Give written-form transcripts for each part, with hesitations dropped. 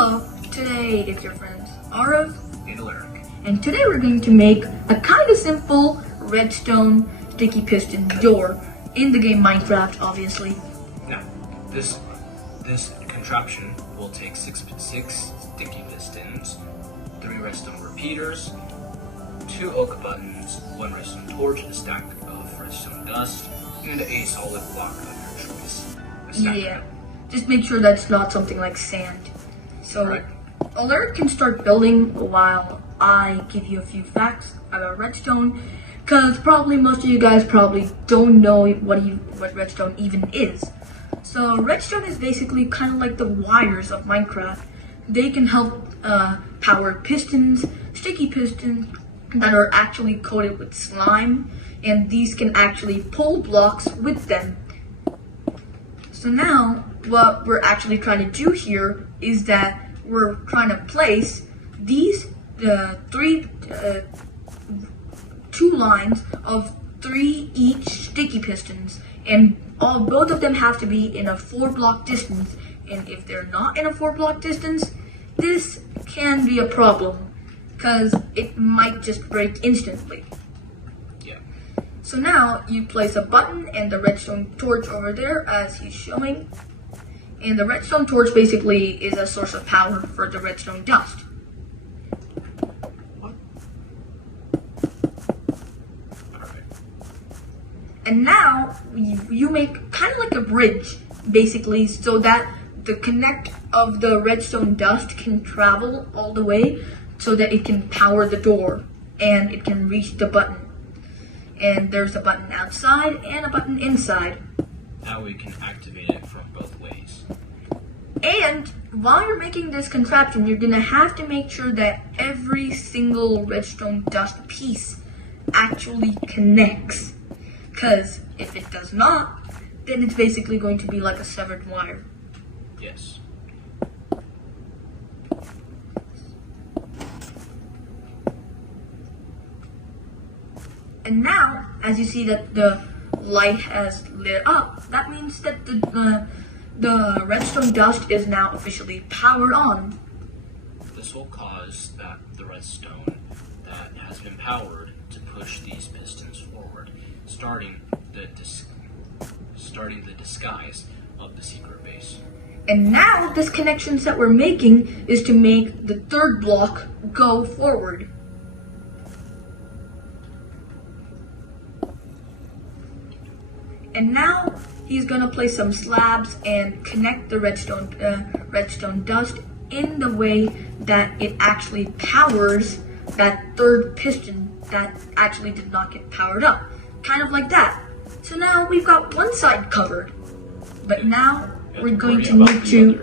Hello, today it's your friends Arav and Alaric. and today we're going to make a kind of simple redstone sticky piston door in the game Minecraft, obviously. Now, this contraption will take six sticky pistons, 3 redstone repeaters, 2 oak buttons, 1 redstone torch, a stack of redstone dust, and a solid block of your choice. Yeah, just make sure that's not something like sand. So, Right. Alaric can start building while I give you a few facts about redstone, because probably most of you guys probably don't know what redstone even is. So redstone is basically kind of like the wires of Minecraft. They can help power pistons, sticky pistons that are actually coated with slime, and these can actually pull blocks with them. So now, what we're actually trying to do here is that we're trying to place these 2 lines of 3 each sticky pistons, and both of them have to be in a 4-block distance. And if they're not in a 4-block distance, this can be a problem because it might just break instantly. Yeah. So now you place a button and the redstone torch over there as he's showing. And the redstone torch basically is a source of power for the redstone dust. Perfect. And now you make kind of like a bridge, basically, so that the connect of the redstone dust can travel all the way so that it can power the door and it can reach the button. And there's a button outside and a button inside. Now we can activate it from both ways. And while you're making this contraption, you're gonna have to make sure that every single redstone dust piece actually connects. Because if it does not, then it's basically going to be like a severed wire. Yes. And now, as you see that the light has lit up, that means that the redstone dust is now officially powered on. This will cause the redstone that has been powered to push these pistons forward, starting the disguise of the secret base. And now this connections that we're making is to make the 3rd block go forward. And now he's gonna place some slabs and connect the redstone dust in the way that it actually powers that 3rd piston that actually did not get powered up. Kind of like that. So now we've got one side covered. But now we're going to need to...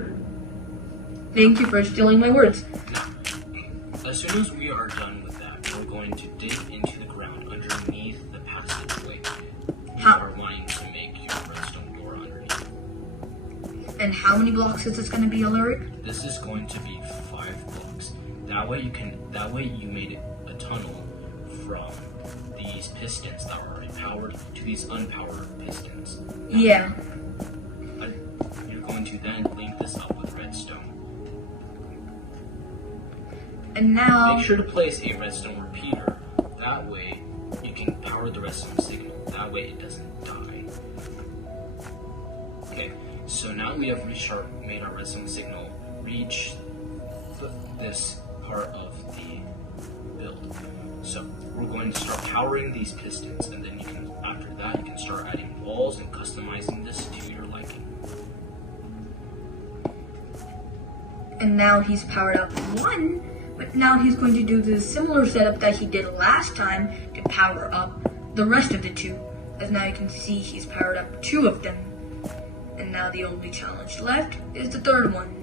Thank you for stealing my words. Now, as soon as we are done with that, we're going to dig into the ground underneath the passageway. We are wanting to make your redstone door underneath. And how many blocks is this going to be, Alaric? This is going to be 5 blocks. That way you made a tunnel from these pistons that are already powered to these unpowered pistons. Yeah. You're going to then link this up with redstone. And now... Make sure to place a redstone repeater. That way you can power the redstone signal. That way it doesn't die. Okay, so now we have made our redstone signal reach this part of the build. So we're going to start powering these pistons, and then after that you can start adding walls and customizing this to your liking. And now he's powered up 1, but now he's going to do the similar setup that he did last time to power up the rest of the 2. As now you can see he's powered up 2 of them. And now the only challenge left is the 3rd one.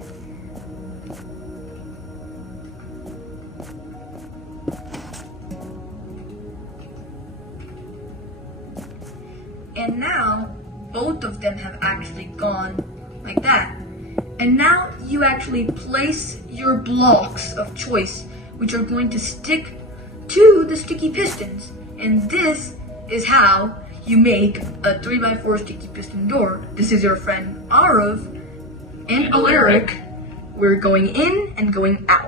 And now both of them have actually gone like that. And now you actually place your blocks of choice, which are going to stick to the sticky pistons. And this is how you make a 3x4 sticky piston door. This is your friend Arav and Alaric we're going in and going out.